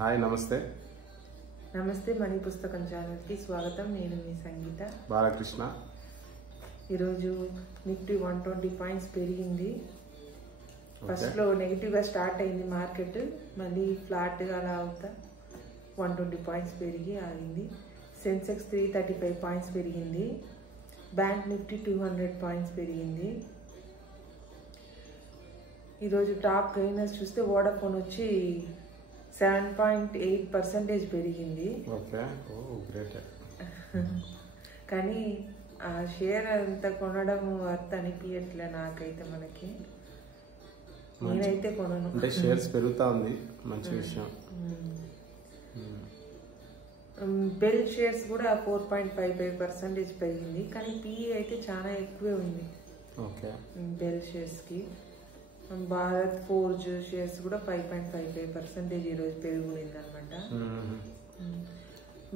Hi నమస్తే నమస్తే money పుస్తకం ఛానల్ కి స్వాగతం. నేను మీ సంగీత బాలకృష్ణ. ఈరోజు నిఫ్టీ 120 పాయింట్స్ పెరిగింది. ఫస్ట్ లో నెగిటివ్ గా స్టార్ట్ అయింది మార్కెట్, మళ్ళీ ఫ్లాట్ గా అలా అవుతా 120 పాయింట్స్ పెరిగి ఆగింది. సెన్సెక్స్ 335 పాయింట్స్ పెరిగింది. బ్యాంక్ నిఫ్టీ 200 పాయింట్స్ పెరిగింది. ఈరోజు టాప్ గెయినర్స్ చూస్తే వోడాఫోన్ వచ్చి 7.8% పెరిగింది. కానీ ఆ షేర్ అంత కొనడం వర్త్ అనిపించట్లే నాకైతే. మనకి నేనైతే కొనను. అంటే షేర్స్ పెరుగుతా ఉంది, మంచి విషయం. బెల్ షేర్స్ కూడా 4.55% పెరిగింది. కానీ పిఈ అయితే చాలా ఎక్కువే ఉంది బెల్ షేర్స్ కి. భారత్ ఫోర్జ్ షేర్స్ కూడా 5.55% ఈరోజు పెరుగుతుంది అనమాట.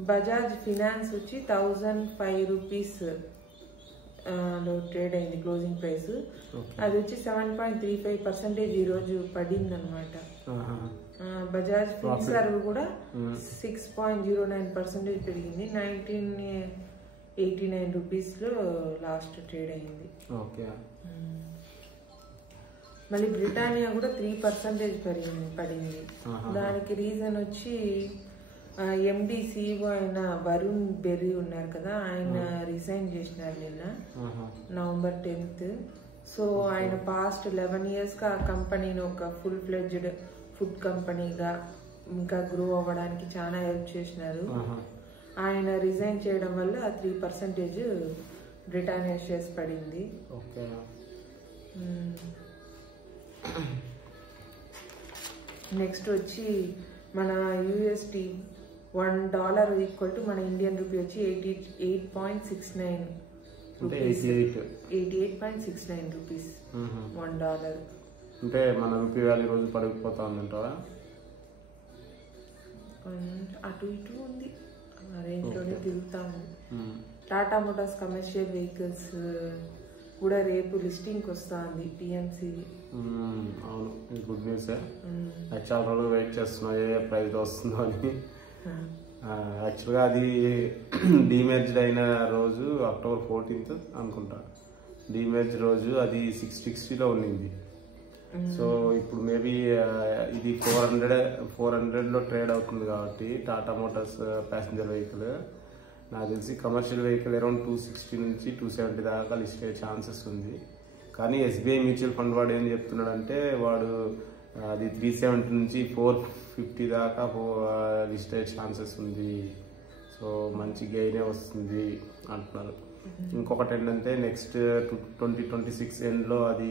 బజాజ్ ఫినాన్స్ వచ్చి 1005 రూపీస్ లో ట్రేడ్ అయింది క్లోజింగ్ ప్రైస్. అది వచ్చి 7.35% ఈరోజు పడింది అనమాట. బజాజ్ ఫిన్సర్వ్ కూడా 6.09% పెరిగింది. 1989 రూపీస్ లో లాస్ట్ ట్రేడ్ అయింది. మళ్ళీ బ్రిటానియా కూడా 3% పడింది. దానికి రీజన్ వచ్చి ఎండి సిఇఓ అయిన వరుణ్ బెర్రీ ఉన్నారు కదా, ఆయన రిజైన్ చేసినారు నిన్న నవంబర్ 10th. సో ఆయన పాస్ట్ 11 years గా ఆ కంపెనీని ఒక ఫుల్ ఫ్లెడ్జ్డ్ ఫుడ్ కంపెనీగా ఇంకా గ్రో అవ్వడానికి చాలా హెల్ప్ చేసినారు. ఆయన రిజైన్ చేయడం వల్ల 3% బ్రిటానియా షేర్స్ పడింది. నెక్స్ట్ వచ్చి మన యూఎస్టీ $1 ఈక్వల్ టు మన ఇండియన్ రూపీ వచ్చి 88.69 రూపీస్ $1. అంటే మన రూపీ వాల్యూ రోజు పడిపోతా ఉందంటారా? అటు ఇటు ఉంది, ఆ రేంజ్ లోనే తిరుగుతా ఉంది. టాటా మోటార్స్ కమర్షియల్ వెహికల్స్ కూడా రేపు లిస్టింగ్ వస్తుంది టిఎంసి. అవును, గుడ్ న్యూస్. చాలా రోజులు వెయిట్ చేస్తున్నా ఏ ప్రైస్ వస్తుందో అని. యాక్చువల్గా అది డిమెర్జ్డ్ అయిన రోజు అక్టోబర్ 14th అనుకుంటా. డిమెర్జ్ రోజు అది 660లో ఉండింది. సో ఇప్పుడు మేబీ ఇది 400లో ట్రేడ్ అవుతుంది కాబట్టి టాటా మోటార్స్ ప్యాసింజర్ వెహికల్ నాకు తెలిసి కమర్షియల్ వెహికల్ అరౌండ్ 260 నుంచి 270 దాకా లిస్ట్ అయ్యే ఛాన్సెస్ ఉంది. కానీ ఎస్బీఐ మ్యూచువల్ ఫండ్ వాడు ఏం చెప్తున్నాడంటే వాడు అది 370 నుంచి 450 దాకా లిస్ట్ అయ్యే ఛాన్సెస్ ఉంది. సో మంచి గెయినే వస్తుంది అంటున్నారు. ఇంకొకటి ఏంటంటే నెక్స్ట్ 2026 ఎండ్లో అది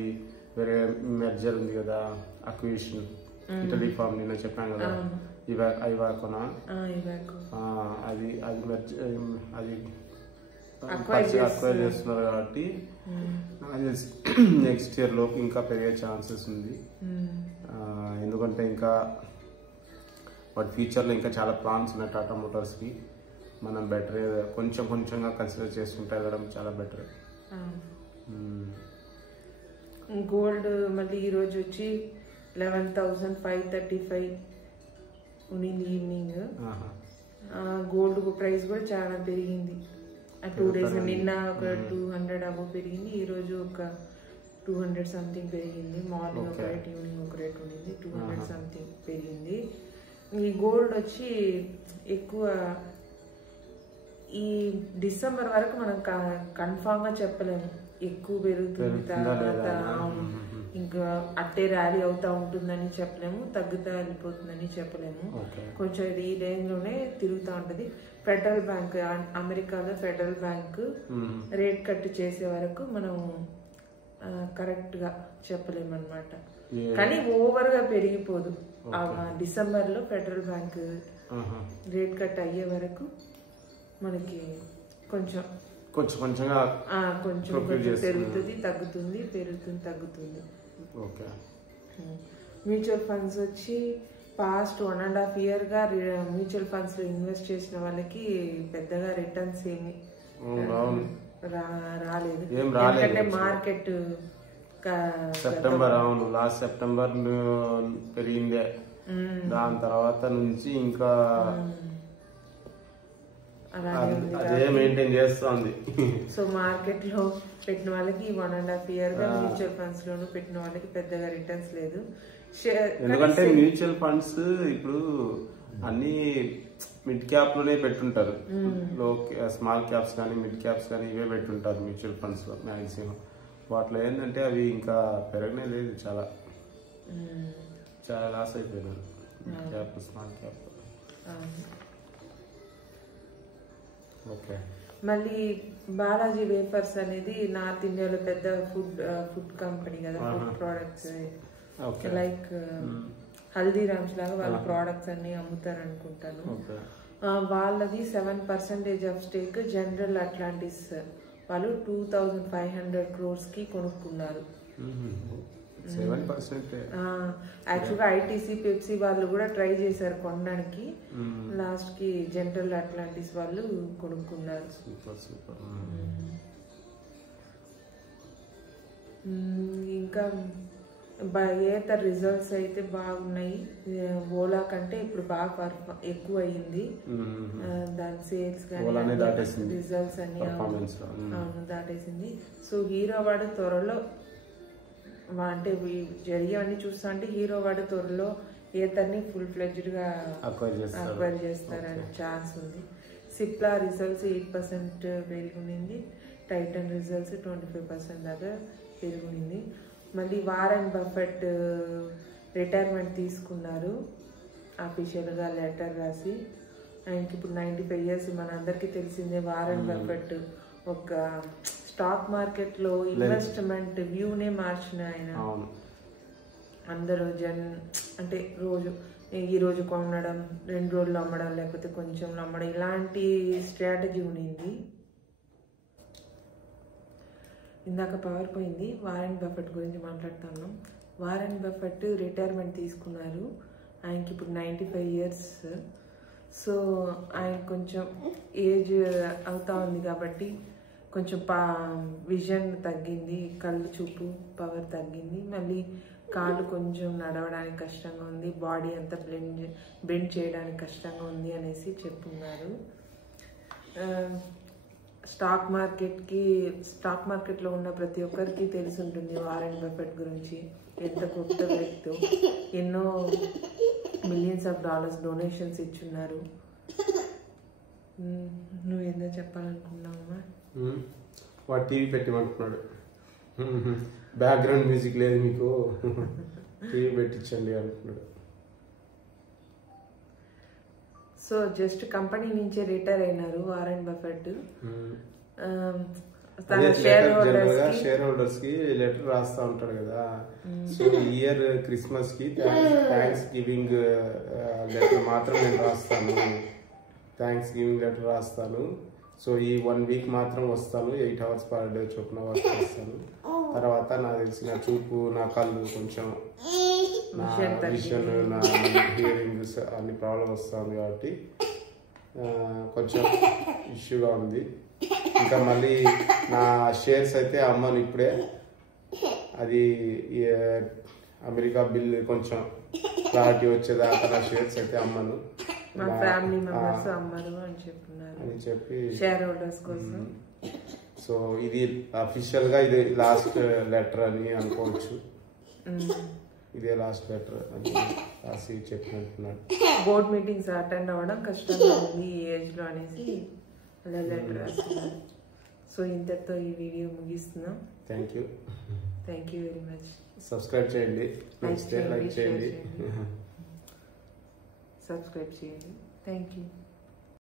వేరే మెర్జర్ ఉంది కదా, అక్విజిషన్ ఇటలీ ఫార్మ్ నిన్న చెప్పాను కదా, ఐవాకోనా, అది అక్వైర్ చేస్తున్నారు కాబట్టి నెక్స్ట్ ఇయర్ లోపు ఇంకా పెరిగే ఛాన్సెస్ ఉంది. ఎందుకంటే ఇంకా వాటి ఫ్యూచర్లో ఇంకా చాలా ప్లాన్స్ ఉన్నాయి టాటా మోటార్స్కి. మనం బెటర్ కొంచెంగా కన్సిడర్ చేసుకుంటే వెళ్ళడం చాలా బెటర్. గోల్డ్ మళ్ళీ ఈరోజు వచ్చి 11,535 ఉన్నింది ఈవినింగ్. గోల్డ్ ప్రైస్ కూడా చాలా పెరిగింది 2 days. నిన్న ఒక 200 అబో పెరిగింది, ఈరోజు ఒక 200 సంథింగ్ పెరిగింది. మార్నింగ్ ఒక రేట్, ఈవినింగ్ ఒక రేట్ ఉండింది. 200 సంథింగ్ పెరిగింది. ఈ గోల్డ్ వచ్చి ఎక్కువ ఈ డిసెంబర్ వరకు మనం కన్ఫామ్ గా చెప్పలేము ఎక్కువ పెరుగుతుంది తర్వాత ఇంకా అట్టే ర్యాలీ అవుతా ఉంటుందని చెప్పలేము, తగ్గుతా వెళ్ళిపోతుందని చెప్పలేము. కొంచెం ఈ రేంజ్ లోనే తిరుగుతూ ఉంటది. ఫెడరల్ బ్యాంక్, అమెరికాలో ఫెడరల్ బ్యాంక్ రేట్ కట్ చేసే వరకు మనం కరెక్ట్ గా చెప్పలేము అనమాట. కానీ ఓవర్ గా పెరిగిపోదు. డిసెంబర్ లో ఫెడరల్ బ్యాంక్ రేట్ కట్ అయ్యే వరకు మనకి కొంచెం కొంచెంగా పెరుగుతుంది, తగ్గుతుంది, పెరుగుతుంది, తగ్గుతుంది. మ్యూచువల్ ఫండ్స్ వచ్చి పాస్ట్ 1.5 year గా మ్యూచువల్ ఫండ్స్ లో ఇన్వెస్ట్ చేసిన వాళ్ళకి పెద్దగా రిటర్న్స్ ఏమి రాలేదు. ఎందుకంటే మార్కెట్ సెప్టెంబర్, అవును లాస్ట్ సెప్టెంబర్ పెరిగిందే దాని తర్వాత నుంచి ఇంకా అలాగే ఉంది. అదే మెయింటైన్ చేస్తుంది. సో మార్కెట్ లో పెట్టిన వాళ్ళకి 1.5 year గా మ్యూచువల్ ఫండ్స్ లోను పెట్టిన వాళ్ళకి పెద్దగా రిటర్న్స్ లేదు. ఎందుకంటే మ్యూచువల్ ఫండ్స్ ఇప్పుడు అన్ని మిడ్ క్యాప్ లోనే పెట్టుంటారు. స్మాల్ క్యాప్స్ కానీ మిడ్ క్యాప్స్ కానీ ఇవే పెట్టుంటారు మ్యూచువల్ ఫండ్స్ లో మాక్సిమం. వాటిలో ఏంటంటే అవి ఇంకా పెరగనే లేదు, చాలా లాస్ అయిపోయినారు mid cap small cap. Okay. మళ్ళీ బాలాజీ వేఫర్స్ అనేది నార్త్ ఇండియాలో పెద్ద ఫుడ్ కంపెనీ కదా, ఫుడ్ ప్రోడక్ట్స్ లైక్ హల్దీరామ్స్ లాగా వాళ్ళ ప్రోడక్ట్స్ అన్ని అమ్ముతారు అనుకుంటాను. వాళ్ళది 7% ఆఫ్ స్టేక్ జనరల్ అట్లాంటిస్ వాళ్ళు 2500 crores కి కొనుక్కున్నారు. యాక్చువల్గా ఐటీసీ పెప్సీ వాళ్ళు కూడా ట్రై చేశారు కొనడానికి, లాస్ట్ కి జనరల్ అట్లాంటిస్ వాళ్ళు కొనుక్కున్నారు. ఇంకా ఏతర రిజల్ట్స్ అయితే బాగున్నాయి. ఓలా కంటే ఇప్పుడు బాగా ఎక్కువ అయ్యింది దాని సేల్స్ కానీ రిజల్ట్స్ అన్ని దాటేసింది. సో హీరో వాడు త్వరలో అంటే జరిగేవన్నీ చూస్తా అంటే హీరో వాడు త్వరలో ఏతర్ని ఫుల్ ఫ్లెడ్జ్డ్ గా అక్వైర్ చేస్తారని ఛాన్స్ ఉంది. సిప్లా రిజల్ట్స్ 8% పెరుగునింది, టైటన్ రిజల్ట్స్ 25% దాకా పెరుగునింది. మళ్ళీ వారెన్ బఫెట్ రిటైర్మెంట్ తీసుకున్నారు అఫీషియల్గా లెటర్ రాసి. ఆయనకి ఇప్పుడు 95 years. మనందరికీ తెలిసిందే వారెన్ బఫెట్ ఒక స్టాక్ మార్కెట్ లో ఇన్వెస్ట్మెంట్ వ్యూనే మార్చిన ఆయన. అందరూ అంటే ఈ రోజు కొనడం, 2 రోజులు అమ్మడం, లేకపోతే కొంచెం అమ్మడం, ఇలాంటి స్ట్రాటజీ ఉండింది. ఇందాక పవర్ పోయింది. వారెన్ బఫెట్ గురించి మాట్లాడుతాను. వారెన్ బఫెట్ రిటైర్మెంట్ తీసుకున్నారు. ఆయనకి ఇప్పుడు 95 years. సో ఆయన కొంచెం ఏజ్ అవుతా ఉంది కాబట్టి కొంచెం విజన్ తగ్గింది, కళ్ళు చూపు పవర్ తగ్గింది. మళ్ళీ కాళ్ళు కొంచెం నడవడానికి కష్టంగా ఉంది, బాడీ అంతా బెండ్ చేయడానికి కష్టంగా ఉంది అనేసి చెప్పున్నారు. స్టాక్ మార్కెట్లో ఉన్న ప్రతి ఒక్కరికి తెలిసి ఉంటుంది వారెన్ బఫెట్ గురించి. ఎంత గొప్ప వ్యక్తి, ఎన్నో $millions డొనేషన్స్ ఇచ్చున్నారు. నువ్వేందో చెప్పాలనుకున్నావా? వాడు టీవీ పెట్టిమంటున్నాడు. బ్యాక్గ్రౌండ్ మ్యూజిక్ లేదు మీకు, టీవీ పెట్టించండి అంటున్నాడు. సో జస్ట్ కంపెనీ నుంచే రిటైర్ అయినారు వారెన్ బఫెట్. షేర్ హోల్డర్స్ కి లెటర్ రాస్తా ఉంటాడు కదా. సో ఇయర్ క్రిస్మస్ కి థ్యాంక్స్ గివింగ్ లెటర్ మాత్రం నేను రాస్తాను, థ్యాంక్స్ గివింగ్ లెటర్ రాస్తాను. సో ఈ 1 week మాత్రం వస్తాను, 8 hours per day చొప్పున వస్తాను. తర్వాత నాకు తెలిసిన చూపు, నా కళ్ళు కొంచెం, నా విజన్, నా హియరింగ్స్ అన్ని ప్రాబ్లం వస్తుంది కాబట్టి కొంచెం ఇష్యూగా ఉంది. ఇంకా మళ్ళీ నా షేర్స్ అయితే అమ్మను ఇప్పుడే, అది అమెరికా బిల్ కొంచెం క్లారిటీ వచ్చేదాకా నా షేర్స్ అయితే అమ్మను. మా ఫ్యామిలీ మెంబర్స్ అమ్మరు అని చెప్పి షేర్ హోల్డర్స్ కోసం. సో ఇది అఫీషియల్ గా ఇది లాస్ట్ లెటర్ అని అనుకోవచ్చు. ఇదే లాస్ట్ లెటర్ అని రాసి చెప్పినట్టున్నాడు. బోర్డ్ మీటింగ్స్ అటెండ్ అవ్వడం కష్టంగా ఉంది ఈ ఏజ్ లో అనేసి అలా లెటర్ రాస్తున్నారు. సో ఇంతటితో ఈ వీడియో ముగిస్తున్నాం. Thank you very much. Subscribe చేయండి, లైక్ చేయండి. సబ్స్క్రైబ్ చేయండి. Thank you.